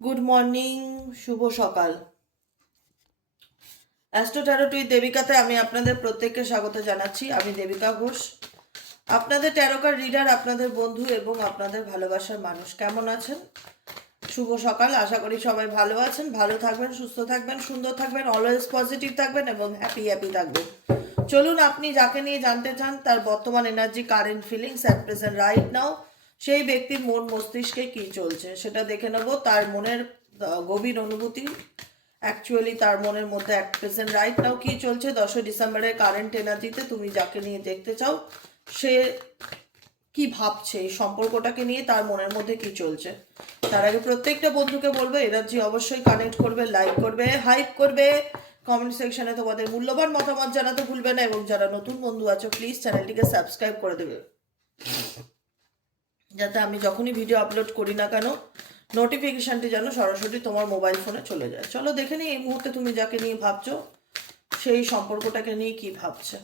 Good morning, শুভ সকাল। Astro taro with দেবিকাতে আমি আপনাদের প্রত্যেককে স্বাগত জানাচ্ছি। আমি দেবিকা ঘোষ, আপনাদের ট্যারোকার রিডার, আপনাদের বন্ধু এবং আপনাদের ভালোবাসার মানুষ। কেমন আছেন? শুভ সকাল। আশা করি সবাই ভালো আছেন, ভালো থাকবেন, সুস্থ থাকবেন, সুন্দর থাকবেন, অলওয়েজ পজিটিভ থাকবেন এবং হ্যাপি থাকবেন। চলুন, আপনি যাকে নিয়ে জানতে চান তার বর্তমান energy, current feelings at present right now, সেই ব্যক্তির মন মস্তিষ্কে কি চলছে সেটা দেখে নেব। তার মনের গভীর অনুভূতি, অ্যাকচুয়ালি তার মনের মধ্যে অ্যাট প্রেজেন্ট রাইট নাও কি চলছে 10 ডিসেম্বরের কারেন্ট এনার্জিতে। তুমি যাকে নিয়ে দেখতে চাও সে কি ভাবছে, এই সম্পর্কটাকে নিয়ে তার মনের মধ্যে কি চলছে। তার আগে প্রত্যেকটা বন্ধুকে বলবো এনার্জি অবশ্যই কানেক্ট করবে, লাইক করবে, হাইপ করবে, কমেন্ট সেকশনে তোমাদের মূল্যবান মতামত জানাতে ভুলবে না, এবং যারা নতুন বন্ধু আছো প্লিজ চ্যানেলটিকে সাবস্ক্রাইব করে দেবে, যাতে আমি যখনই ভিডিও আপলোড করি না কেন নোটিফিকেশনটি যেন সরাসরি তোমার মোবাইল ফোনে চলে যায়। চলো দেখে নিই এই মুহূর্তে তুমি যাকে নিয়ে ভাবছো সেই সম্পর্কটাকে নিয়ে কি ভাবছে।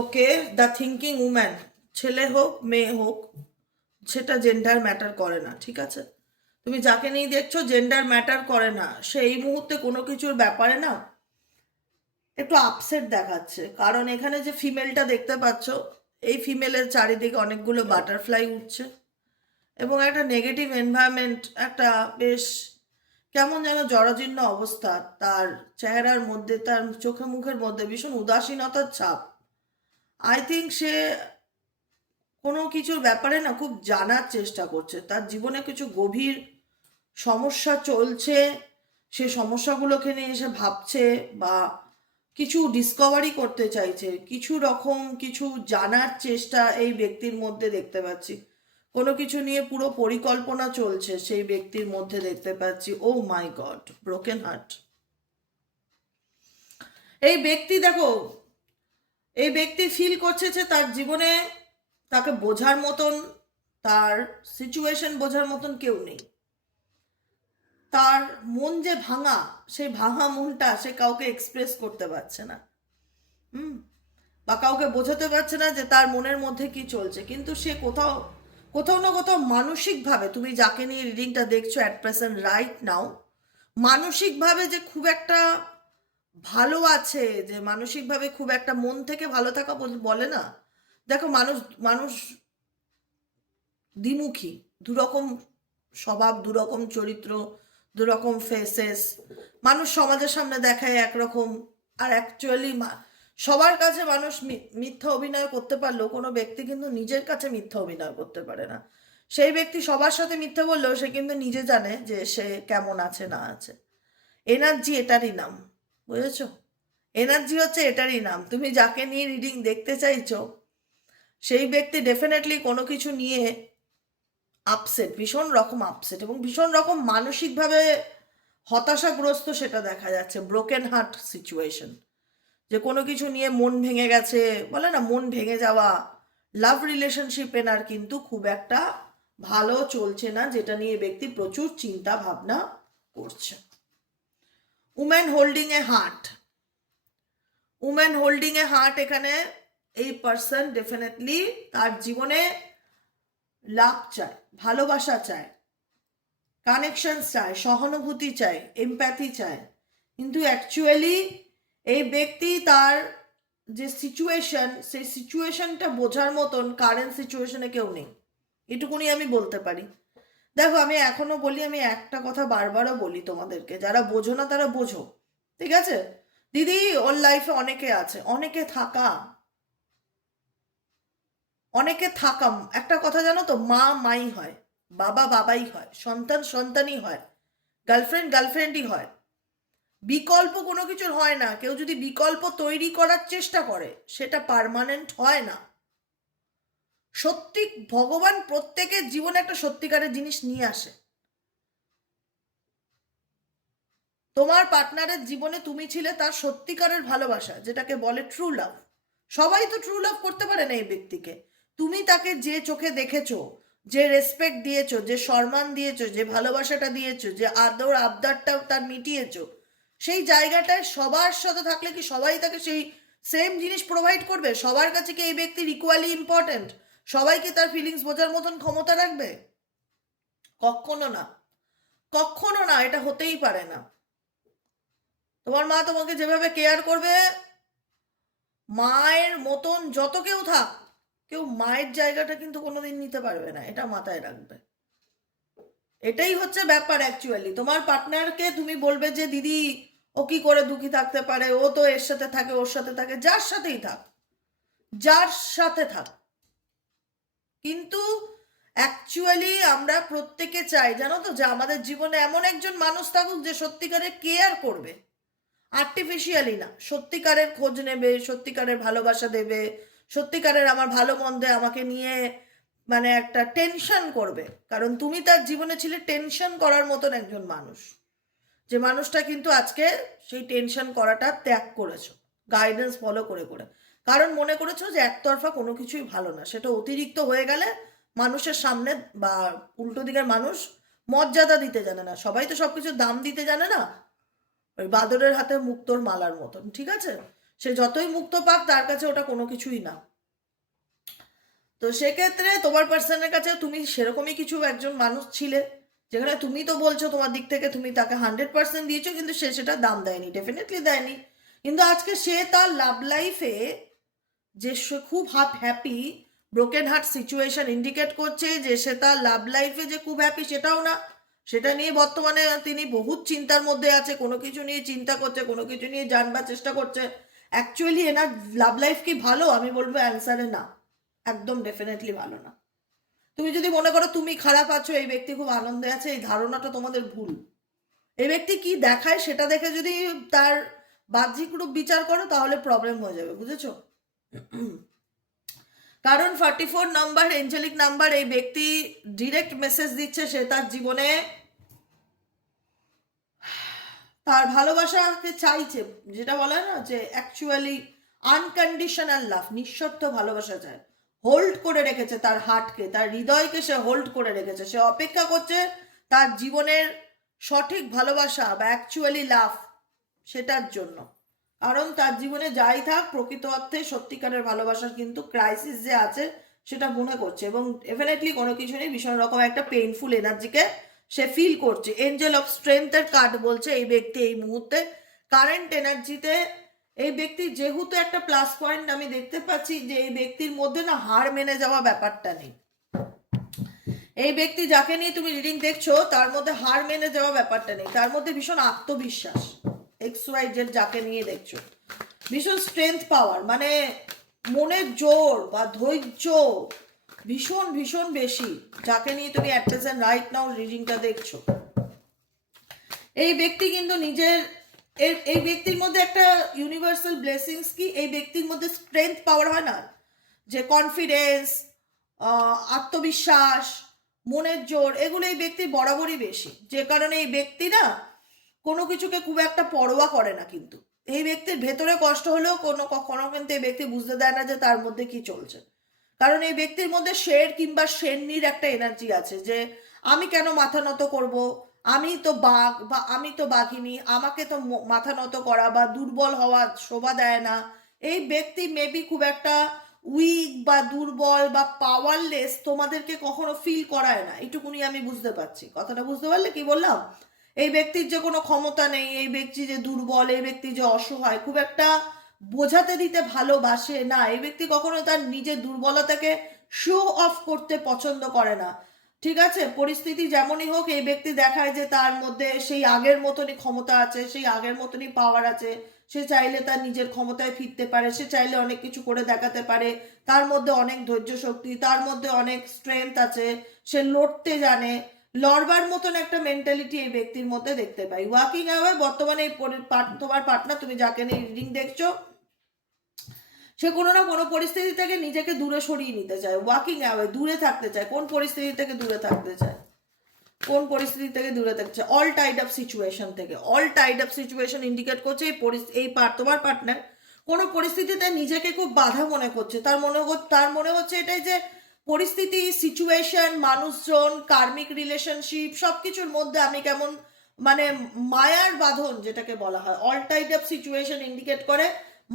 ওকে, দ্য থিঙ্কিং উম্যান, ছেলে হোক মেয়ে হোক সেটা জেন্ডার ম্যাটার করে না, ঠিক আছে? তুমি যাকে নিয়ে দেখছো জেন্ডার ম্যাটার করে না, সে এই মুহূর্তে কোনো কিছুর ব্যাপারে না একটু আপসেট দেখাচ্ছে। কারণ এখানে যে ফিমেলটা দেখতে পাচ্ছ, এই ফিমেলের চারিদিকে অনেকগুলো বাটারফ্লাই উঠছে এবং একটা নেগেটিভ এনভায়রনমেন্ট, একটা বেশ কেমন যেন জরাজীর্ণ অবস্থা তার চেহারার মধ্যে, তার চোখে মুখের মধ্যে ভীষণ উদাসীনতার ছাপ। আই থিঙ্ক সে কোনো কিছুর ব্যাপারে না খুব জানার চেষ্টা করছে, তার জীবনে কিছু গভীর সমস্যা চলছে, সে সমস্যাগুলোকে নিয়ে এসে ভাবছে বা কিছু ডিসকভারি করতে চাইছে, কিছু রকম কিছু জানার চেষ্টা এই ব্যক্তির মধ্যে দেখতে পাচ্ছি। কোনো কিছু নিয়ে পুরো পরিকল্পনা চলছে সেই ব্যক্তির মধ্যে দেখতে পাচ্ছি। ও মাই গড, ব্রোকেন হার্ট। এই ব্যক্তি দেখো, এই ব্যক্তি ফিল করছে যে তার জীবনে তাকে বোঝার মতন, তার সিচুয়েশন বোঝার মতন কেউ নেই। তার মন যে ভাঙা, সেই ভাঙা মনটা সে কাউকে এক্সপ্রেস করতে পারছে না, বা কাউকে বোঝাতে পারছে না যে তার মনের মধ্যে কি চলছে। কিন্তু সে কোথাও কোথাও না কোথাও মানসিকভাবে, তুমি যাকে নিয়ে রিডিংটা দেখছো অ্যাট প্রেজেন্ট রাইট নাও, মানসিকভাবে যে খুব একটা ভালো আছে, যে মানসিকভাবে খুব একটা মন থেকে ভালো থাকা বলে না। দেখো, মানুষ মানুষ দ্বিমুখী, দুরকম স্বভাব, দুরকম চরিত্র, দুরকম ফেসেস। মানুষ সমাজের সামনে দেখায় একরকম, আর অ্যাকচুয়ালি সবার কাছে মানুষ মিথ্যা অভিনয় করতে পারলেও কোনো ব্যক্তি কিন্তু নিজের কাছে মিথ্যা অভিনয় করতে পারে না। সেই ব্যক্তি সবার সাথে মিথ্যা বললেও সে কিন্তু নিজে জানে যে সে কেমন আছে না আছে। এনার্জি এটারই নাম, বুঝেছো? এনার্জি হচ্ছে এটারই নাম। তুমি যাকে নিয়ে রিডিং দেখতে চাইছো সেই ব্যক্তি ডেফিনেটলি কোনো কিছু নিয়ে আপসেট, ভীষণ রকম আপসেট এবং ভীষণ রকম মানসিকভাবে হতাশাগ্রস্ত, সেটা দেখা যাচ্ছে। ব্রোকেন হার্ট সিচুয়েশন, যে কোনো কিছু নিয়ে মন ভেঙে গেছে, বলে না মন ভেঙে যাওয়া। লাভ রিলেশনশিপ এনার কিন্তু খুব একটা ভালো চলছে না, যেটা নিয়ে ব্যক্তি প্রচুর চিন্তা ভাবনা করছে। উম্যান হোল্ডিং এ হার্ট, উম্যান হোল্ডিং এ হার্ট, এখানে এই পার্সন ডেফিনেটলি তার জীবনে লাভ চায়, ভালোবাসা চায়, কানেকশন চায়, সহানুভূতি চায়, এমপ্যাথি চায়। কিন্তু অ্যাকচুয়ালি এই ব্যক্তি তার যে সিচুয়েশন, সেই সিচুয়েশনটা বোঝার মতন কারেন্ট সিচুয়েশনে কেউ নেই, এটুকুনি আমি বলতে পারি। দেখো, আমি এখনো বলি, আমি একটা কথা বারবারও বলি তোমাদেরকে, যারা বোঝো না তারা বোঝো, ঠিক আছে? দিদি, ওর লাইফে অনেকে আছে, অনেকে থাকা, অনেকে থাকা। একটা কথা জানো তো, মা মাই হয়, বাবা বাবাই হয়, সন্তান সন্তানই হয়, গার্লফ্রেন্ড গার্লফ্রেন্ডই হয়। বিকল্প কোনো কিছুর হয় না। কেউ যদি বিকল্প তৈরি করার চেষ্টা করে সেটা পার্মানেন্ট হয় না। সত্যি ভগবান প্রত্যেকের জীবনে একটা সত্যিকারের জিনিস নিয়ে আসে। তোমার পার্টনারের জীবনে তুমি ছিলে তার সত্যিকারের ভালোবাসা, যেটাকে বলে ট্রু লাভ। সবাই তো ট্রু লাভ করতে পারে না এই ব্যক্তিকে। তুমি তাকে যে চোখে দেখেছো, যে রেসপেক্ট দিয়েছো, যে সম্মান দিয়েছো, যে ভালোবাসাটা দিয়েছো, যে আদর আবদারটা তার মিটিয়েছো, সেই জায়গাটায় সবার সাথে থাকলে কি সবাই তাকে সেই সেম জিনিস প্রোভাইড করবে? সবার কাছে কি এই ব্যক্তির ইকুয়ালি ইম্পর্ট্যান্ট? সবাইকে তার ফিলিংস বোঝার মতন ক্ষমতা রাখবে? কখনো না, কখনো না, এটা হতেই পারে না। তোমার মা তোমাকে যেভাবে কেয়ার করবে, মায়ের মতন যত কেউ থাক, কেউ মায়ের জায়গাটা কিন্তু কোনোদিন নিতে পারবে না, এটা মাথায় রাখবে। এটাই হচ্ছে ব্যাপার অ্যাকচুয়ালি। তোমার পার্টনারকে তুমি বলবে যে দিদি ও কি করে দুঃখী থাকতে পারে, ও তো এর সাথে থাকে, ওর সাথে থাকে, যার সাথেই থাক, যার সাথে থাক, কিন্তু অ্যাকচুয়ালি আমরা প্রত্যেকে চাই জানো তো যে আমাদের জীবনে এমন একজন মানুষ থাকুক যে সত্যিকারের কেয়ার করবে, আর্টিফিশিয়ালি না, সত্যিকারের খোঁজ নেবে, সত্যিকারের ভালোবাসা দেবে, সত্যিকারের আমার ভালো মন্দে আমাকে নিয়ে মানে একটা টেনশন করবে। কারণ তুমি তার জীবনে ছিলে টেনশন করার মতন একজন মানুষ, যে মানুষটা কিন্তু আজকে সেই টেনশন করাটা ত্যাগ করেছো, গাইডেন্স ফলো করে করে। কারণ মনে করেছো যে একতরফা কোনো কিছুই ভালো না, সেটা অতিরিক্ত হয়ে গেলে মানুষের সামনে বা উল্টো দিকের মানুষ মর্যাদা দিতে জানে না। সবাই তো সবকিছু দাম দিতে জানে না, ওই বাদরের হাতে মুক্তোর মালার মতন, ঠিক আছে? সে যতই মুক্ত পাক তার কাছে ওটা কোনো কিছুই না। তো সেক্ষেত্রে তোমার পার্সনের কাছে তুমি সেরকমই কিছু একজন মানুষ ছিলে, যেখানে তুমি তো বলছো তোমার দিক থেকে তুমি তাকে 100% দিয়েছো, কিন্তু সে সেটা দাম দেয়নি, ডেফিনেটলি দেয়নি। কিন্তু আজকে সে তার লাভ লাইফে যে সে খুব happy, broken heart situation indicate করছে যে সে তার লাভ লাইফে যে খুব হ্যাপি সেটাও না। সেটা নিয়ে বর্তমানে তিনি বহুত চিন্তার মধ্যে আছে, কোনো কিছু নিয়ে চিন্তা করছে, কোনো কিছু নিয়ে জানবার চেষ্টা করছে। অ্যাকচুয়ালি এনার লাভ লাইফ কি ভালো? আমি বলবো অ্যান্সারে না, একদম ডেফিনেটলি ভালো না। তুমি যদি মনে করো তুমি খারাপ আছো, এই ব্যক্তি খুব আনন্দে আছে, এই ধারণাটা তোমাদের ভুল। এই ব্যক্তি কি দেখায় সেটা দেখে যদি তার বাহ্যিক রূপ বিচার করো তাহলে প্রবলেম হয়ে যাবে, বুঝেছো? কারণ 44 নাম্বার এঞ্জেলিক নাম্বার, এই ব্যক্তি ডিরেক্ট মেসেজ দিচ্ছে সে তার জীবনে তার ভালোবাসাকে চাইছে, যেটা বলে না যে অ্যাকচুয়ালি আনকন্ডিশনাল লাভ, নিঃশর্ত ভালোবাসা চায়। হোল্ড করে রেখেছে তার হার্টকে, তার হৃদয়কে সে হোল্ড করে রেখেছে। সে অপেক্ষা করছে তার জীবনের সঠিক ভালোবাসা বা অ্যাকচুয়ালি লাভ সেটার জন্য। কারণ তার জীবনে যাই থাক, প্রকৃত অর্থে সত্যিকারের ভালোবাসার কিন্তু ক্রাইসিস যে আছে সেটা মনে করছে, এবং ডেফিনেটলি কোনো কিছু নেই, ভীষণ রকম একটা পেইনফুল এনার্জিকে সে ফিল করছে। এঞ্জেল অফ স্ট্রেংথের কার্ড বলছে এই ব্যক্তি এই মুহূর্তে কারেন্ট এনার্জিতে, এই ব্যক্তির যেহেতু একটা প্লাস পয়েন্ট আমি দেখতে পাচ্ছি যে এই ব্যক্তির মধ্যে না হার মেনে যাওয়া ব্যাপারটা নেই। এই ব্যক্তি যাকে নিয়ে তুমি রিডিং দেখছো তার মধ্যে হার মেনে যাওয়া ব্যাপারটা নেই, তার মধ্যে ভীষণ আত্মবিশ্বাস। XYZ যাকে নিয়ে দেখছো, ভীষণ স্ট্রেংথ পাওয়ার, মানে মনের জোর বা ধৈর্য ভীষণ ভীষণ বেশি, যাকে নিয়ে তুমি অ্যাট প্রেজেন্ট রাইট নাও রিডিংটা দেখছো। এই ব্যক্তি কিন্তু নিজের এই ব্যক্তির মধ্যে একটা ইউনিভার্সাল ব্লেসিংস কি, এই ব্যক্তির মধ্যে স্ট্রেংথ পাওয়ার হয় না, যে কনফিডেন্স, আত্মবিশ্বাস, মনের জোর, এগুলো এই ব্যক্তির বরাবরই বেশি। যে কারণে এই ব্যক্তি না কোনো কিছুকে খুব একটা পরোয়া করে না। কিন্তু এই ব্যক্তির ভেতরে কষ্ট হলেও কখনো কিন্তু এই ব্যক্তি বুঝতে দেয় না যে তার মধ্যে কি চলছে। কারণ এই ব্যক্তির মধ্যে শের কিংবা শেরনির একটা এনার্জি আছে, যে আমি কেন মাথা নত করব, আমি তো বাঘ বা আমি তো বাঘিনী, আমাকে তো মাথা নত করা বা দুর্বল হওয়া শোভা দেয় না। এই ব্যক্তি মেবি খুব একটা উইক বা দুর্বল বা পাওয়ারলেস তোমাদেরকে কখনো ফিল করায় না, এইটুকুনি আমি বুঝতে পারছি। কথাটা বুঝতে পারলে কি বললাম? এই ব্যক্তির যে কোনো ক্ষমতা নেই, এই ব্যক্তি যে দুর্বল, এই ব্যক্তি যে অসহায়, খুব একটা বোঝাতে দিতে ভালোবাসে না। এই ব্যক্তি কখনো তার নিজের দুর্বলতাকে শো অফ করতে পছন্দ করে না, ঠিক আছে? পরিস্থিতি যেমনই হোক, এই ব্যক্তি দেখায় যে তার মধ্যে সেই আগের মতনই ক্ষমতা আছে, সেই আগের মতনই পাওয়ার আছে। সে চাইলে তার নিজের ক্ষমতায় ফিরতে পারে, সে চাইলে অনেক কিছু করে দেখাতে পারে, তার মধ্যে অনেক ধৈর্য শক্তি, তার মধ্যে অনেক স্ট্রেংথ আছে, সে লড়তে জানে, লড়বার মতন একটা মেন্টালিটি এই ব্যক্তির মধ্যে দেখতে পাই। ওয়াকিং আওয়ার বর্তমানে এই তোমার পার্টনার, তুমি যাকে নিয়ে রিডিং দেখছো, সে কোনো না কোনো পরিস্থিতি থেকে নিজেকে দূরে সরিয়ে নিতে চায়, ওয়াকিং অ্যাওয়ে, দূরে থাকতে চায়। কোন পরিস্থিতি থেকে দূরে থাকতে চায়? কোন পরিস্থিতি থেকে দূরে থাকতে চায়? অল টাইড আপ সিচুয়েশন থেকে। All Tide up situation indicate করছে এই তোমার পার্টনার কোনো পরিস্থিতিতে নিজেকে খুব বাধা মনে করছে, তার মনে হচ্ছে এটাই যে পরিস্থিতি, সিচুয়েশন, মানুষজন, কার্মিক রিলেশনশিপ সবকিছুর মধ্যে আমি কেমন মানে মায়ার বাঁধন, যেটাকে বলা হয় all type of situation indicate করে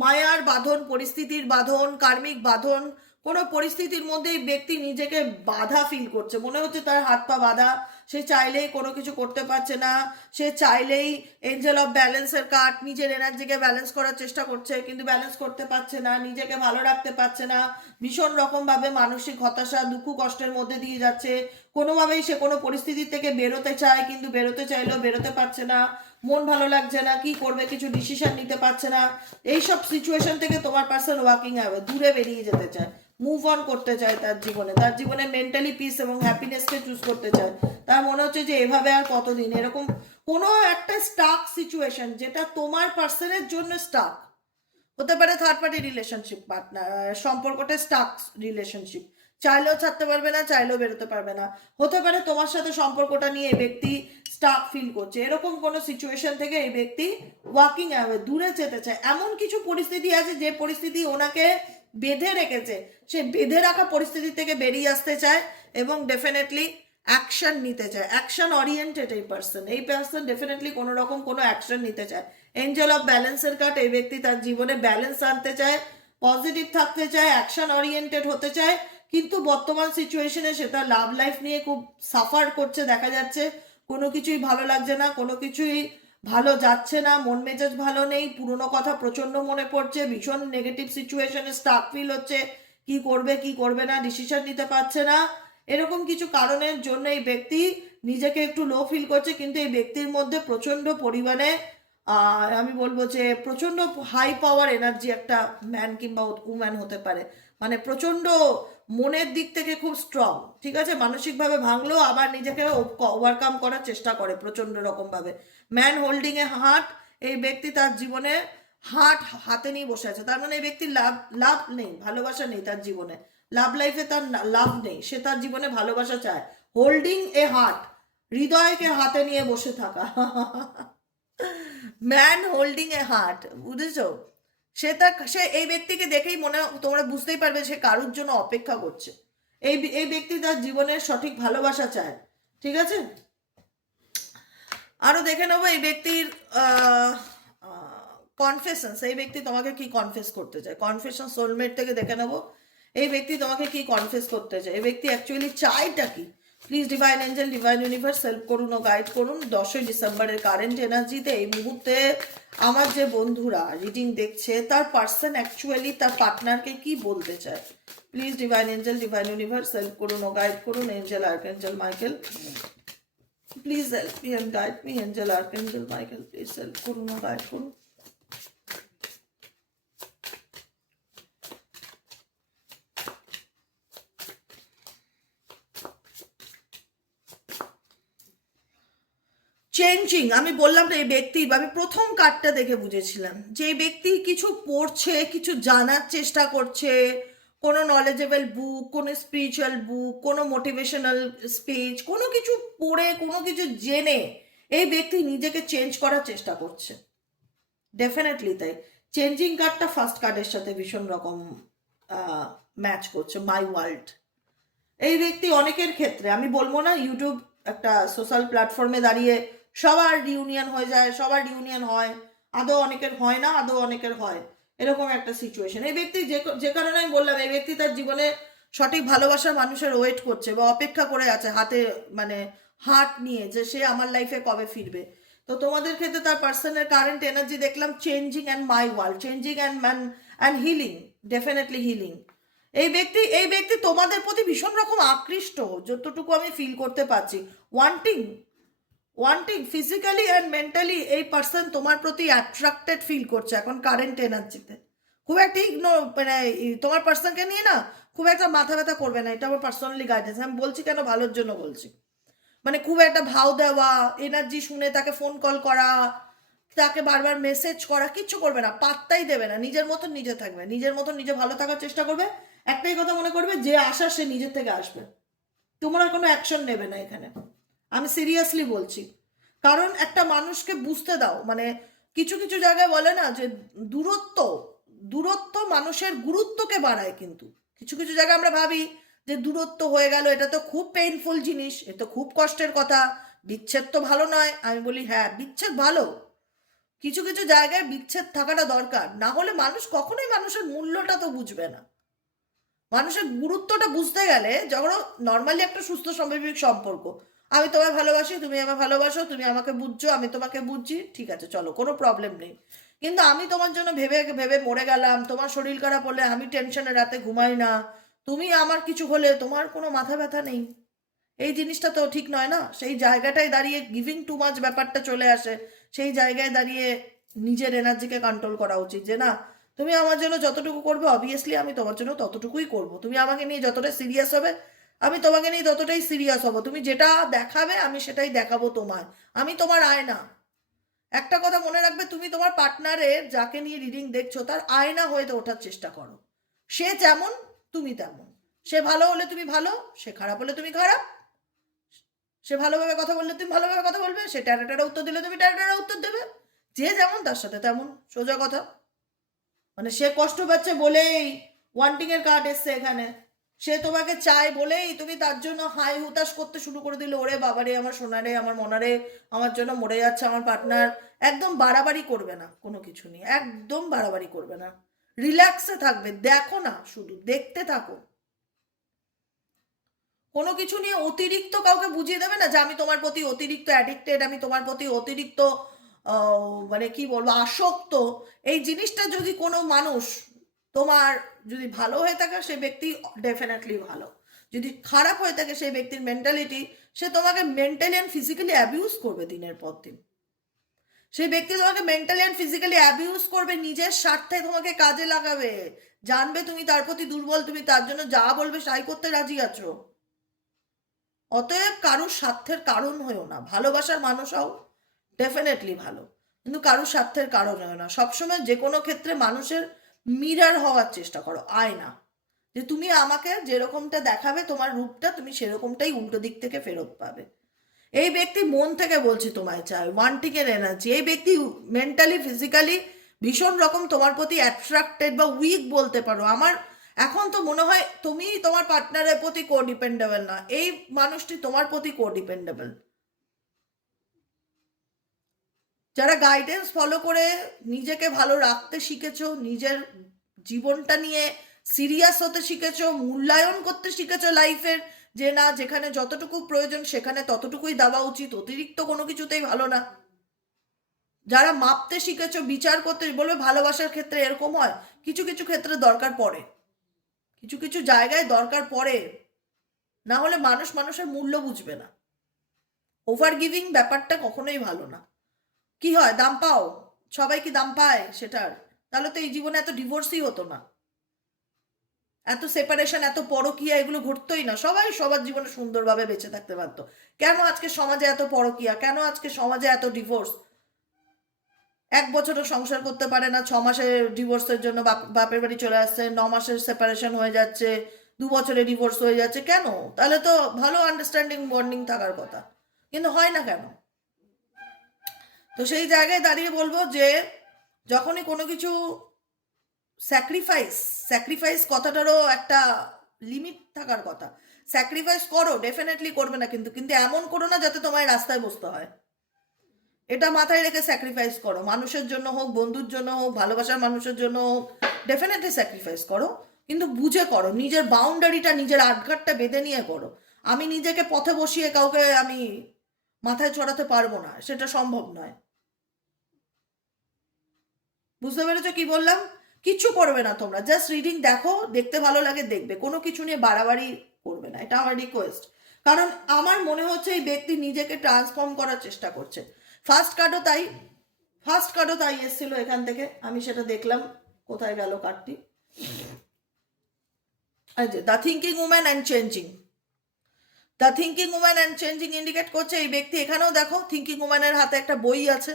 মায়ার বাঁধন, পরিস্থিতির বাঁধন, কার্মিক বাঁধন। কোনো পরিস্থিতির মধ্যে এই ব্যক্তি নিজেকে বাধা ফিল করছে, মনে হচ্ছে তার হাত পা বাঁধা, সে চাইলেই কোনো কিছু করতে পারছে না, সে চাইলেই এঞ্জেল অফ ব্যালেন্সের কার্ড, নিজের এনার্জিকে ব্যালেন্স করার চেষ্টা করছে কিন্তু ব্যালেন্স করতে পারছে না, নিজেকে ভালো রাখতে পারছে না, ভীষণ রকমভাবে মানসিক হতাশা, দুঃখ, কষ্টের মধ্যে দিয়ে যাচ্ছে। কোনোভাবেই সে কোনো পরিস্থিতি থেকে বেরোতে চায় কিন্তু বেরোতে চাইলেও বেরোতে পারছে না, মন ভালো লাগছে না, কি করবে কিছু ডিসিশন নিতে পারছে না। এইসব সিচুয়েশন থেকে তোমার পার্সন ওয়াকিং হবে, দূরে বেরিয়ে যেতে চায়, মুভ অন করতে চায়, তার জীবনে মেন্টালি পিস এবং হ্যাপিনেসকে চুজ করতে চায়। তার মনে হচ্ছে যে এভাবে আর কতদিন, এরকম কোনো একটা স্টাক সিচুয়েশন যেটা তোমার পার্সনের জন্য স্টাক হতে পারে, থার্ড পার্টি রিলেশনশিপ, পার্টনার সম্পর্কটা স্টাক রিলেশনশিপ, চাইলেও ছাড়তে পারবে না, চাইলেও বেরোতে পারবে না। হতে পারে তোমার সাথে সম্পর্কটা নিয়ে এই ব্যক্তি স্টাক ফিল করছে, এরকম কোনো সিচুয়েশন থেকে এই ব্যক্তি ওয়াকিং অ্যাওয়ে, দূরে যেতে চায়। এমন কিছু পরিস্থিতি আছে যে পরিস্থিতি ওনাকে বেঁধে রেখেছে, সে বেঁধে রাখা পরিস্থিতি থেকে বেরিয়ে আসতে চায় এবং ডেফিনেটলি অ্যাকশন নিতে চায়, অ্যাকশন ওরিয়েন্টেড এই পার্সন ডেফিনেটলি কোনো রকম কোনো অ্যাকশন নিতে চায়। এঞ্জেল অফ ব্যালেন্সের কার্ড, এই ব্যক্তি তার জীবনে ব্যালেন্স আনতে চায়, পজিটিভ থাকতে চায়, অ্যাকশন ওরিয়েন্টেড হতে চায়, কিন্তু বর্তমান সিচুয়েশনে সে তার লাভ লাইফ নিয়ে খুব সাফার করছে দেখা যাচ্ছে। কোনো কিছুই ভালো লাগছে না, কোনো কিছুই ভালো যাচ্ছে না, মন মেজাজ ভালো নেই, পুরনো কথা প্রচন্ড মনে পড়ছে, ভীষণ নেগেটিভ সিচুয়েশনে স্টাক ফিল হচ্ছে, কি করবে কি করবে না ডিসিশন নিতে পারছে না। এরকম কিছু কারণের জন্য এই ব্যক্তি নিজেকে একটু লো ফিল করছে, কিন্তু এই ব্যক্তির মধ্যে প্রচন্ড পরিমাণে আমি বলবো যে প্রচন্ড হাই পাওয়ার এনার্জি একটা ম্যান কিংবা উম্যান হতে পারে, মানে প্রচন্ড মনের দিক থেকে খুব স্ট্রং, ঠিক আছে, মানসিকভাবে ভাঙলেও আবার নিজেকে ওভারকাম করার চেষ্টা করে প্রচন্ড রকম ভাবে। ম্যান হোল্ডিং এ হার্ট, এই ব্যক্তি তার জীবনে হার্ট হাতে নিয়ে বসে আছে, তার মানে এই ব্যক্তির লাভ নেই, ভালোবাসা নেই তার জীবনে, লাভ লাইফে তার লাভ নেই, সে তার জীবনে ভালোবাসা চায়। হোল্ডিং এ হার্ট, হৃদয়কে হাতে নিয়ে বসে থাকা ম্যান হোল্ডিং এ হার্ট, বুঝেছো? সে এই ব্যক্তিকে দেখেই তোমরা বুঝতেই পারবে সে কারুর জন্য অপেক্ষা করছে। এই ব্যক্তি তার জীবনের সঠিক ভালোবাসা চায়, ঠিক আছে। আরো দেখে নেবো এই ব্যক্তির কনফেশন, এই ব্যক্তি তোমাকে কি কনফেস করতে চায়, কনফেশন সোলমেট থেকে দেখে নেবো এই ব্যক্তি তোমাকে কি কনফেস করতে চায়, এই ব্যক্তি অ্যাকচুয়ালি চায়টা কি। Please divine angel, divine universe help করুন ও গাইড করুন 10ই ডিসেম্বরের কারেন্ট এনার্জিতে। এই মুহূর্তে আমার যে বন্ধুরা রিডিং দেখছে তার পার্সন অ্যাকচুয়ালি তার পার্টনারকে কি বলতে চায়। Please divine angel, divine universe help করুন ও গাইড করুন। Angel, archangel Michael, please help me and guide me. Angel, archangel Michael, please help করুন ও গাইড করুন। চেঞ্জিং, আমি বললাম না এই ব্যক্তি, আমি প্রথম কার্ডটা দেখে বুঝেছিলাম যে এই ব্যক্তি কিছু পড়ছে, কিছু জানার চেষ্টা করছে, কোনো নলেজেবল বুক, কোনো স্পিরিচুয়াল বুক, কোনো মোটিভেশনাল স্পিচ, কোনো কিছু পড়ে, কোনো কিছু জেনে এই ব্যক্তি নিজেকে চেঞ্জ করার চেষ্টা করছে, ডেফিনেটলি তাই। চেঞ্জিং কার্ডটা ফার্স্ট কার্ডের সাথে ভীষণ রকম ম্যাচ করছে, মাই ওয়ার্ল্ড। এই ব্যক্তি অনেকের ক্ষেত্রে, আমি বলবো না ইউটিউব একটা সোশ্যাল প্ল্যাটফর্মে দাঁড়িয়ে সবার রিউনিয়ন হয়ে যায়, সবার রিউনিয়ন হয়, আদৌ অনেকের হয় না, আদৌ অনেকের হয়, এরকম একটা সিচুয়েশন। এই ব্যক্তি যে কারণে আমি বললাম এই ব্যক্তি তার জীবনে সঠিক ভালোবাসার মানুষের ওয়েট করছে বা অপেক্ষা করে আছে হাতে, মানে হার্ট নিয়ে, যে সে আমার লাইফে কবে ফিরবে। তো তোমাদের ক্ষেত্রে তার পার্সনের কারেন্ট এনার্জি দেখলাম changing and my world, changing and healing, definitely healing. এই ব্যক্তি তোমাদের প্রতি ভীষণ রকম আকৃষ্ট, যতটুকু আমি ফিল করতে পারছি। ওয়ান্টিং ফিজিক্যালি অ্যান্ড মেন্টালি এই পার্সন তোমার প্রতি অ্যাট্রাক্টেড ফিল করছে এখন কারেন্ট এনার্জিতে। খুব একটা মানে তোমার পার্সনকে নিয়ে না খুব একটা মাথা ব্যথা করবে না, এটা আমার পার্সোনালি গাইডেন্স, আমি বলছি কেন ভালোর জন্য বলছি। মানে খুব একটা ভাও দেওয়া, এনার্জি শুনে তাকে ফোন কল করা, তাকে বারবার মেসেজ করা, কিচ্ছু করবে না, পাত্তাই দেবে না, নিজের মতন নিজে থাকবে, নিজের মতন নিজে ভালো থাকার চেষ্টা করবে। একটাই কথা মনে করবে, যে আসা সে নিজের থেকে আসবে, তোমরা কোনো অ্যাকশন নেবে না এখানে, আমি সিরিয়াসলি বলছি। কারণ একটা মানুষকে বুঝতে দাও, মানে কিছু কিছু জায়গায় বলে না যে দূরত্ব মানুষের গুরুত্বকে বাড়ায়। কিন্তু কিছু কিছু জায়গায় আমরা ভাবি যে দূরত্ব হয়ে গেল, এটা তো খুব পেইনফুল জিনিস, এ তো খুব কষ্টের কথা, বিচ্ছেদ তো ভালো নয়। আমি বলি হ্যাঁ, বিচ্ছেদ ভালো, কিছু কিছু জায়গায় বিচ্ছেদ থাকাটা দরকার, না হলে মানুষ কখনোই মানুষের মূল্যটা তো বুঝবে না। মানুষের গুরুত্বটা বুঝতে গেলে, যখন নর্মালি একটা সুস্থ স্বাভাবিক সম্পর্ক, আমি তোমায় ভালোবাসি, তুমি আমায় ভালোবাসো, তুমি আমাকে বুঝছো, আমি তোমাকে বুঝছি, ঠিক আছে চলো, কোনো প্রবলেম নেই। কিন্তু আমি তোমার জন্য ভেবে ভেবে মরে গেলাম, তোমার শরীর খারাপ হলে আমি টেনশনে রাতে ঘুমাই না, তুমি আমার কিছু হলে তোমার কোনো মাথা ব্যথা নেই, এই জিনিসটা তো ঠিক নয় না। সেই জায়গাটায় দাঁড়িয়ে গিভিং টু মাচ ব্যাপারটা চলে আসে। সেই জায়গায় দাঁড়িয়ে নিজের এনার্জিকে কন্ট্রোল করা উচিত, যে না, তুমি আমার জন্য যতটুকু করবে অবভিয়াসলি আমি তোমার জন্য ততটুকুই করব। তুমি আমাকে নিয়ে যতটা সিরিয়াস হবে আমি তোমাকে নিয়ে ততটাই সিরিয়াস হব। তুমি যেটা দেখাবে আমি সেটাই দেখাবো তোমায়। আমি তোমার আয়না। একটা কথা মনে রাখবে, তুমি তোমার পার্টনারের, যাকে নিয়ে রিডিং দেখছো, তার আয়না হয়ে ওঠার চেষ্টা করো। সে যেমন তুমি তেমন। সে ভালো হলে তুমি ভালো, সে খারাপ হলে তুমি খারাপ। সে ভালোভাবে কথা বললে তুমি ভালোভাবে কথা বলবে, সে ট্যারা ট্যারা উত্তর দিলে তুমি ট্যারা ট্যারা উত্তর দেবে। যে যেমন তার সাথে তেমন, সোজা কথা। মানে সে কষ্ট পাচ্ছে বলেই ওয়ান্টিং এর কার্ড এসছে এখানে, সে তোমাকে চায় বলেই তুমি তার জন্য হাই হুতাশ করতে শুরু করে দিলে, ওরে বাবারে, আমার সোনারে, আমার মনারে, আমার জন্য মরে যাচ্ছে আমার পার্টনার। একদম বাড়াবাড়ি করবে না কোনো কিছু নিয়ে, একদম বাড়াবাড়ি করবে না, রিল্যাক্সে থাকবে। দেখো না, শুধু দেখতে থাকো। কোনো কিছু নিয়ে অতিরিক্ত কাউকে বুঝিয়ে দেবে না যে আমি তোমার প্রতি অতিরিক্ত অ্যাডিক্টেড, আমি তোমার প্রতি অতিরিক্ত মানে কি বলবো, আসক্ত। এই জিনিসটা যদি কোনো মানুষ তোমার যদি ভালো হয়ে থাকে, সে ব্যক্তি ডেফিনেটলি ভালো। যদি খারাপ হয়ে থাকে সেই ব্যক্তির মেন্টালিটি, সে তোমাকে মেন্টালি অ্যান্ড ফিজিক্যালি অ্যাবিউজ করবে দিনের পর দিন। সেই ব্যক্তি তোমাকে মেন্টালি অ্যান্ড ফিজিক্যালি অ্যাবিউজ করবে, নিজের স্বার্থে তোমাকে কাজে লাগাবে। জানবে তুমি তার প্রতি দুর্বল, তুমি তার জন্য যা বলবে তাই করতে রাজি আছো। অতএব কারুর স্বার্থের কারণ হয়েও না। ভালোবাসার মানুষ হও, ডেফিনেটলি ভালো, কিন্তু কারুর স্বার্থের কারণ হয় না। সবসময় যে কোনো ক্ষেত্রে মানুষের মিরার হওয়ার চেষ্টা করো, আয়না। যে তুমি আমাকে যেরকমটা দেখাবে তোমার রূপটা, তুমি সেরকমটাই উল্টো দিক থেকে ফেরত পাবে। এই ব্যক্তি মন থেকে বলছি তোমায় চায়, ওয়ান্টিং এর এনার্জি। এই ব্যক্তি মেন্টালি ফিজিক্যালি ভীষণ রকম তোমার প্রতি অ্যাট্রাক্টেড বা উইক বলতে পারো। আমার এখন তো মনে হয় তুমি তোমার পার্টনারের প্রতি কোডিপেন্ডেবল না, এই মানুষটি তোমার প্রতি কোডিপেন্ডেবল। যারা গাইডেন্স ফলো করে নিজেকে ভালো রাখতে শিখেছো, নিজের জীবনটা নিয়ে সিরিয়াস হতে শিখেছো, মূল্যায়ন করতে শিখেছো লাইফের, যে না, যেখানে যতটুকু প্রয়োজন সেখানে ততটুকুই দেওয়া উচিত, অতিরিক্ত কোনো কিছুতেই ভালো না। যারা মাপতে শিখেছো, বিচার করতে, বলবে ভালোবাসার ক্ষেত্রে এরকম হয়, কিছু কিছু ক্ষেত্রে দরকার পড়ে, কিছু কিছু জায়গায় দরকার পড়ে, না হলে মানুষ মানুষের মূল্য বুঝবে না। ওভার গিভিং ব্যাপারটা কখনোই ভালো না। কি হয়, দাম পাও, সবাই কি দাম পায় সেটার? তাহলে তো এই জীবনে এত ডিভোর্সই হতো না, এত সেপারেশন, এত পরকিয়া, এগুলো ঘটতোই না, সবাই সবার জীবনে সুন্দরভাবে বেঁচে থাকতে পারতো। কেন আজকে সমাজে এত পরকিয়া, কেন আজকে সমাজে এত ডিভোর্স? 1 বছরও সংসার করতে পারে না, 6 মাসে ডিভোর্সের জন্য বাপের বাড়ি চলে আসছে, 9 মাসের সেপারেশন হয়ে যাচ্ছে, 2 বছরে ডিভোর্স হয়ে যাচ্ছে। কেন? তাহলে তো ভালো আন্ডারস্ট্যান্ডিং বন্ডিং থাকার কথা, কিন্তু হয় না কেন? তো সেই জায়গায় দাঁড়িয়ে বলবো যে যখনই কোনো কিছু স্যাক্রিফাইস কথাটারও একটা লিমিট থাকার কথা। স্যাক্রিফাইস করো, ডেফিনেটলি করবে না, কিন্তু কিন্তু এমন করো না যাতে তোমায় রাস্তায় বসতে হয়। এটা মাথায় রেখে স্যাক্রিফাইস করো, মানুষের জন্য হোক, বন্ধুর জন্য হোক, ভালোবাসার মানুষের জন্য হোক, ডেফিনেটলি স্যাক্রিফাইস করো, কিন্তু বুঝে করো। নিজের বাউন্ডারিটা, নিজের আটঘাটটা বেঁধে নিয়ে করো। আমি নিজেকে পথে বসিয়ে কাউকে আমি মাথায় চড়াতে পারবো না, সেটা সম্ভব নয়। বুঝতে পেরেছো কি বললাম? কিচ্ছু করবে না তোমরা, জাস্ট রিডিং দেখো, দেখতে ভালো লাগে দেখবে, কোনো কিছু নিয়ে বাড়াবাড়ি করবে না, এটা আমার রিকোয়েস্ট। কারণ আমার মনে হচ্ছে এই ব্যক্তি নিজেকে ট্রান্সফর্ম করার চেষ্টা করছে। ফার্স্ট কার্ডও তাই এসেছিল এখান থেকে, আমি সেটা দেখলাম। কোথায় গেল কার্ডটি? The thinking woman and changing. The thinking woman and changing indicate করছে এই ব্যক্তি, এখানেও দেখো থিঙ্কিং উম্যানের হাতে একটা বই আছে,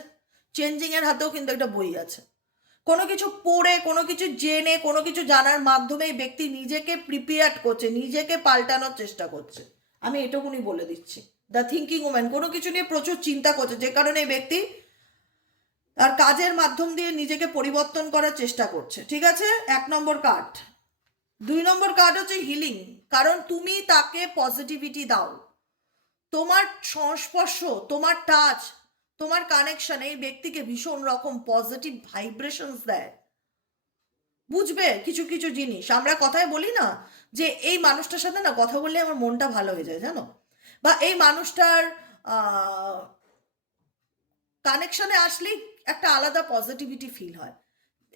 চেঞ্জিং এর হাতেও কিন্তু একটা বই আছে। কোনো কিছু পড়ে, কোনো কিছু জেনে, কোনো কিছু জানার মাধ্যমে এই ব্যক্তি নিজেকে প্রিপেয়ার করছে, নিজেকে পাল্টানোর চেষ্টা করছে। আমি এটুকুনি বলে দিচ্ছি। দ্য থিঙ্কিং উম্যান কোনো কিছু নিয়ে প্রচুর চিন্তা করছে, যে কারণে এই ব্যক্তি আর কাজের মাধ্যম দিয়ে নিজেকে পরিবর্তন করার চেষ্টা করছে। ঠিক আছে, 1 নম্বর কার্ড। 2 নম্বর কার্ড হচ্ছে হিলিং, কারণ তুমি তাকে পজিটিভিটি দাও। তোমার সংস্পর্শ, তোমার টাচ, তোমার কানেকশন এই ব্যক্তিকে ভীষণ রকম পজিটিভ ভাইব্রেশনস দেয়। বুঝবে কিছু কিছু জিনিস আমরা কথায় বলি না যে এই মানুষটার সাথে না কথা বললে আমার মনটা ভালো হয়ে যায়, জানো, বা এই মানুষটার কানেকশনে আসলেই একটা আলাদা পজিটিভিটি ফিল হয়।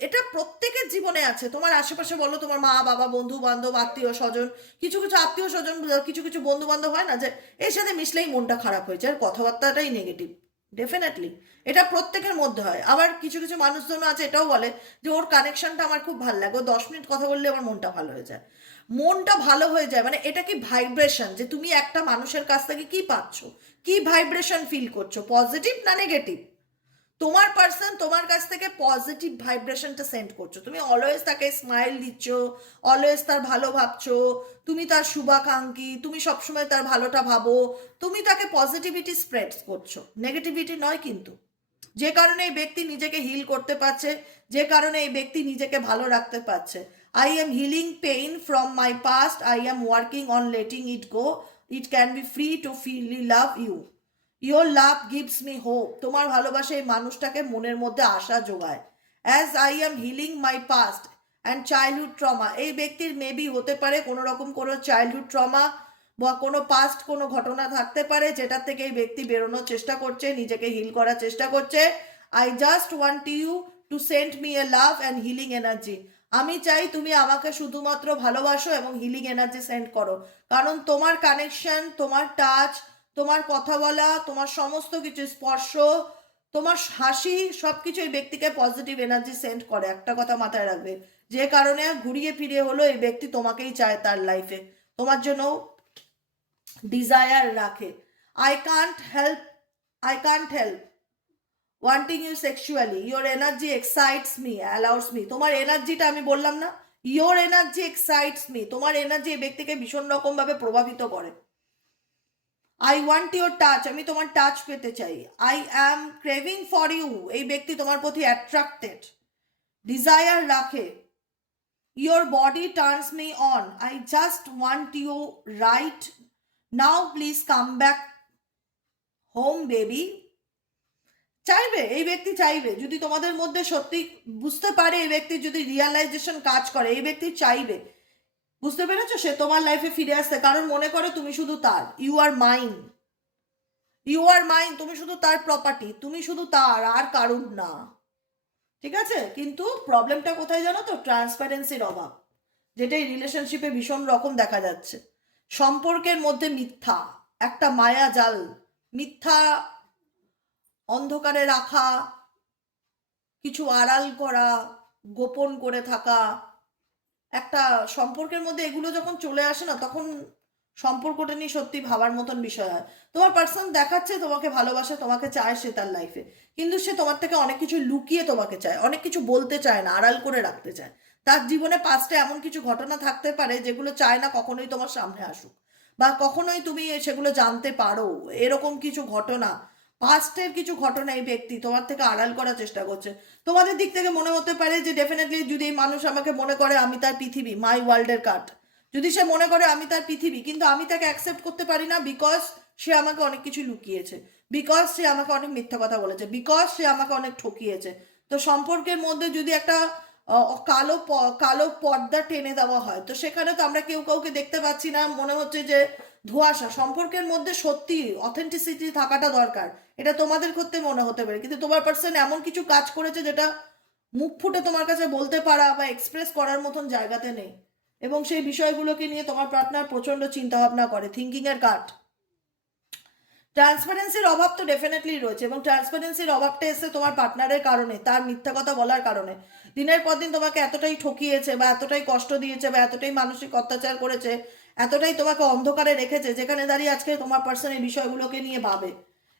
এটা প্রত্যেকের জীবনে আছে। তোমার আশেপাশে বলো, তোমার মা বাবা, বন্ধু বান্ধব, আত্মীয় স্বজন, কিছু কিছু আত্মীয় স্বজন, কিছু কিছু বন্ধু বান্ধব হয় না যে এর সাথে মিশলেই মনটা খারাপ হয়েছে আর কথাবার্তাটাই নেগেটিভ। ডেফিনেটলি এটা প্রত্যেকের মধ্যে হয়। আবার কিছু কিছু মানুষজন আছে এটাও বলে যে ওর কানেকশনটা আমার খুব ভালো লাগে, ও 10 মিনিট কথা বললে আমার মনটা ভালো হয়ে যায়। মনটা ভালো হয়ে যায় মানে এটা কি ভাইব্রেশন, যে তুমি একটা মানুষের কাছ থেকে কি পাচ্ছ, কি ভাইব্রেশন ফিল করছো, পজিটিভ না নেগেটিভ। তোমার পার্সন তোমার কাছ থেকে পজিটিভ ভাইব্রেশনটা সেন্ড করছো, তুমি অলওয়েজ তাকে স্মাইল দিচ্ছ, অলওয়েজ তার ভালো ভাবছো, তুমি তার শুভাকাঙ্ক্ষী, তুমি সবসময় তার ভালোটা ভাবো, তুমি তাকে পজিটিভিটি স্প্রেড করছো, নেগেটিভিটি নয়। কিন্তু যে কারণে এই ব্যক্তি নিজেকে হিল করতে পারছে, যে কারণে এই ব্যক্তি নিজেকে ভালো রাখতে পারছে। I am healing pain from my past, I am working on letting it go, it can be free to feel love you, your love gives me hope. তোমার ভালোবাসা এই মানুষটাকে মনের মধ্যে আশা যোগায়। As I am healing my past and childhood trauma, এই ব্যক্তির মেবি হতে পারে কোনো রকম কোনো চাইল্ডহুড ট্রমা বা কোনো পাস্ট কোনো ঘটনা থাকতে পারে যেটার থেকে এই ব্যক্তি বেরোনোর চেষ্টা করছে, নিজেকে হিল করার চেষ্টা করছে। I just want you to send me a love and healing energy, আমি চাই তুমি আমাকে শুধুমাত্র ভালোবাসো এবং হিলিং এনার্জি সেন্ড করো, কারণ তোমার কানেকশন, তোমার টাচ, তোমার কথা বলা, তোমার সমস্ত কিছু স্পর্শ, তোমার হাসি, সবকিছু এই ব্যক্তিকে পজিটিভ এনার্জি সেন্ড করে। একটা কথা মাথায় রাখবে, যে কারণে ঘুরিয়ে ফিরিয়ে হলো এই ব্যক্তি তোমাকেই চায় তার লাইফে, তোমার জন্য ডিজায়ার রাখে। I can't help wanting you sexually, your energy excites me, allows me, তোমার এনার্জিটা আমি বললাম না, ইয়োর এনার্জি এক্সাইটস মি, তোমার এনার্জি এই ব্যক্তিকে ভীষণ রকম ভাবে প্রভাবিত করে। আই ওয়ান্ট ইউর টাচ, আমি তোমার টাচ পেতে চাই। I am craving for you, এই ব্যক্তি তোমার প্রতি অ্যাট্রাক্টেড, ডিজায়ার রাখে। Your body turns me on, I just want you right now, please come back home baby. চাইবে, এই ব্যক্তি চাইবে, যদি তোমাদের মধ্যে সত্যি বুঝতে পারে, এই ব্যক্তি যদি রিয়ালাইজেশন কাজ করে, এই ব্যক্তি চাইবে, বুঝতে পেরেছো, সে তোমার লাইফে ফিরে আসতে, কারণ মনে করে তুমি শুধু তার, you are mine, you are mine, তুমি শুধু তার প্রপার্টি, তুমি শুধু তার, আর কারুর না। ঠিক আছে, কিন্তু প্রবলেমটা কোথায় জানো তো, ট্রান্সপারেন্সির অভাব, যেটা এই রিলেশনশিপে ভীষণ রকম দেখা যাচ্ছে। সম্পর্কের মধ্যে মিথ্যা, একটা মায়া জাল, মিথ্যা, অন্ধকারে রাখা, কিছু আড়াল করা, গোপন করে থাকা, একটা সম্পর্কের মধ্যে এগুলো যখন চলে আসে না, তখন সম্পর্কটা নিয়ে সত্যি ভাবার মতন বিষয় হয়। তোমার পার্সন দেখাচ্ছে তোমাকে ভালোবাসে, তোমাকে চায় সে তার লাইফে, কিন্তু সে তোমার থেকে অনেক কিছু লুকিয়ে তোমাকে চায়, অনেক কিছু বলতে চায় না, আড়াল করে রাখতে চায়। তার জীবনে পাস্টে এমন কিছু ঘটনা থাকতে পারে যেগুলো চায় না কখনোই তোমার সামনে আসুক, বা কখনোই তুমি সেগুলো জানতে পারো। এরকম কিছু ঘটনা, পাস্টের কিছু ঘটনা এই ব্যক্তি তোমার থেকে আড়াল করার চেষ্টা করছে। তোমাদের দিক থেকে মনে হতে পারে যে ডেফিনেটলি যদি এই মানুষ আমাকে মনে করে আমি তার পৃথিবী, মাই ওয়ার্ল্ডের কার্ড, যদি সে মনে করে আমি তার পৃথিবী, কিন্তু আমি তাকে অ্যাকসেপ্ট করতে পারি না, বিকজ সে আমাকে অনেক কিছু লুকিয়েছে, বিকজ সে আমাকে অনেক মিথ্যা কথা বলেছে, বিকজ সে আমাকে অনেক ঠকিয়েছে। তো সম্পর্কের মধ্যে যদি একটা কালো পর্দা টেনে দেওয়া হয়, তো সেখানে তো আমরা কেউ কাউকে দেখতে পাচ্ছি না, মনে হচ্ছে যে ধোঁয়াশা। সম্পর্কের মধ্যে সত্যি অথেন্টিসিটি থাকাটা দরকার, এটা তোমাদের করতে মনে হতে পারে, কিন্তু তোমার পার্সন এমন কিছু কাজ করেছে যেটা মুখ ফুটে তোমার কাছে বলতে পারা বা এক্সপ্রেস করার মতন জায়গাতে নেই, এবং সেই বিষয়গুলোকে নিয়ে তোমার পার্টনার প্রচন্ড চিন্তা ভাবনা করে। থিঙ্কিং এর কাট, ট্রান্সপারেন্সির অভাব তো ডেফিনেটলি রয়েছে, এবং ট্রান্সপারেন্সির অভাবটা এসে তোমার পার্টনারের কারণে, তার মিথ্যা কথা বলার কারণে। দিনের পর দিন তোমাকে এতটাই ঠকিয়েছে বা এতটাই কষ্ট দিয়েছে বা এতটাই মানসিক অত্যাচার করেছে, এতটাই তোমাকে অন্ধকারে রেখেছে, যেখানে দাঁড়িয়ে আজকে তোমার পার্সন এই বিষয়গুলোকে নিয়ে ভাবে।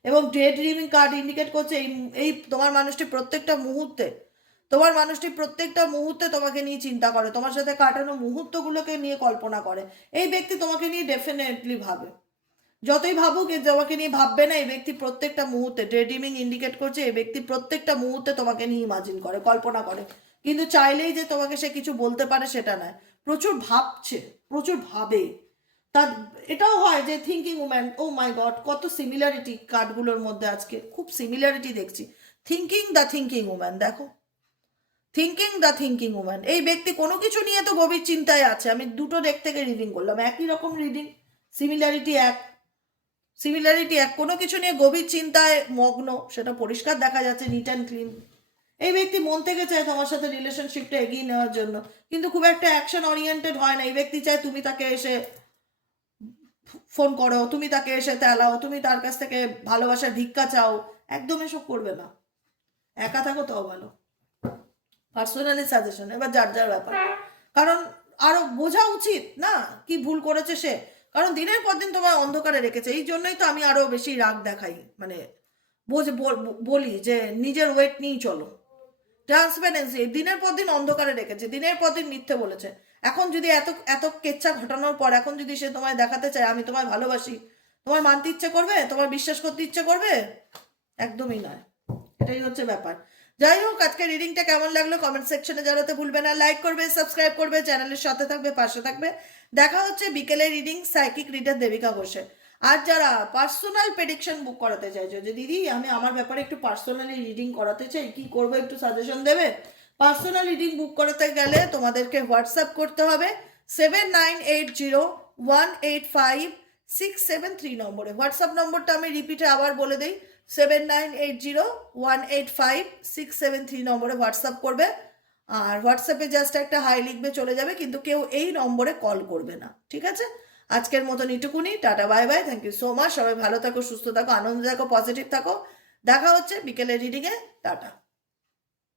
এবং ডে ড্রিমিং কার্ড ইন্ডিকেট করছে এই এই তোমার মানুষটি প্রত্যেকটা মুহূর্তে, তোমার মানুষটি প্রত্যেকটা মুহূর্তে তোমাকে নিয়ে চিন্তা করে, তোমার সাথে কাটানো মুহূর্তগুলোকে নিয়ে কল্পনা করে। এই ব্যক্তি তোমাকে নিয়ে ডেফিনেটলি ভাবে, যতই ভাবুক এ তোমাকে নিয়ে ভাববে না, এই ব্যক্তি প্রত্যেকটা মুহূর্তে, ডেড্রিমিং ইন্ডিকেট করছে এই ব্যক্তি প্রত্যেকটা মুহূর্তে তোমাকে নিয়ে ইমাজিন করে, কল্পনা করে, কিন্তু চাইলেই যে তোমাকে সে কিছু বলতে পারে সেটা নয়। প্রচুর ভাবছে, প্রচুর ভাবে। তার এটাও হয় যে থিঙ্কিং উম্যান, ও মাই গড কত সিমিলারিটি কার্ডগুলোর মধ্যে, আজকে খুব সিমিলারিটি দেখছি। থিঙ্কিং উম্যান, দেখো থিঙ্কিং দ্য থিঙ্কিং উম্যান, এই ব্যক্তি কোনো কিছু নিয়ে তো গভীর চিন্তায় আছে। আমি দুটো ডেক থেকে রিডিং করলাম, একই রকম রিডিং, সিমিলারিটি এক, কোনো কিছু নিয়ে গভীর চিন্তায় মগ্ন, সেটা পরিষ্কার দেখা যাচ্ছে, নিট অ্যান্ড ক্লিন। এই ব্যক্তি মন থেকে চায় তোমার সাথে রিলেশনশিপটা এগিয়ে নেওয়ার জন্য, কিন্তু খুব একটা অ্যাকশন ওরিয়েন্টেড হয় না। এই ব্যক্তি চায় তুমি তাকে এসে ফোন করো, তুমি তাকে এসে তেলাও, তুমি তার কাছ থেকে ভালোবাসার ভিক্ষা চাও, একদম এসব করবে না। একা থাকো তাও ভালো। পার্সোনালি সাজেশন, এবার যার যার ব্যাপার, কারণ আরো বোঝা উচিত না কি ভুল করেছে সে, কারণ দিনের পর দিন তোমায় অন্ধকারে রেখেছে। এই জন্যই তো আমি আরো বেশি রাগ দেখাই, মানে বলি যে নিজের ওয়েট নিয়েই চলো। ট্রান্সপারেন্সি, দিনের পর দিন অন্ধকারে রেখেছে, দিনের পর দিন মিথ্যে বলেছে। এখন যদি এত এত কেচ্ছা ঘটানোর পর এখন যদি সে তোমায় দেখাতে চায় আমি তোমায় ভালোবাসি, তোমার মানতে ইচ্ছে করবে, তোমার বিশ্বাস করতে ইচ্ছে করবে? একদমই নয়। এটাই হচ্ছে ব্যাপার। যাই হোক, আজকে রিডিংটা কেমন লাগলো কমেন্ট সেকশনে জানাতে ভুলবে না। লাইক করবে, সাবস্ক্রাইব করবে, চ্যানেলের সাথে থাকবে, পাশে থাকবে। দেখা হচ্ছে বিকেলে রিডিং সাইকিক রিডার দেবিকা ঘোষে। আর যারা পার্সোনাল প্রেডিকশন বুক করাতে চাইছো যে দিদি আমি আমার ব্যাপারে একটু পার্সোনালি রিডিং করাতে চাই, কি করবো একটু সাজেশন দেবে? পার্সোনাল রিডিং বুক করাতে গেলে তোমাদেরকে হোয়াটসঅ্যাপ করতে হবে 7980185673 নম্বরে। হোয়াটসঅ্যাপ নম্বরটা আমি রিপিটে আবার বলে দিই, 7980185673 নম্বরে হোয়াটসঅ্যাপ করবে। আর হোয়াটসঅ্যাপে জাস্ট একটা হাই লিখবে, চলে যাবে, কিন্তু কেউ এই নম্বরে কল করবে না, ঠিক আছে? আজকের মতন এটুকুনি, tata bye bye, thank you so much. সবাই ভালো থাকো, সুস্থ থাকো, আনন্দ থাকো, পজিটিভ থাকো। দেখা হচ্ছে বিকেলের রিডিংয়ে, টাটা।